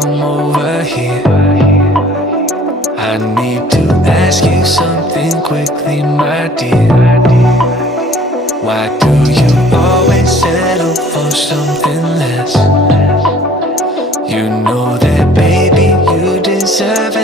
come over here? I need to ask you something quickly, my dear. Why do you always settle for something less? You know that, baby, you deserve it.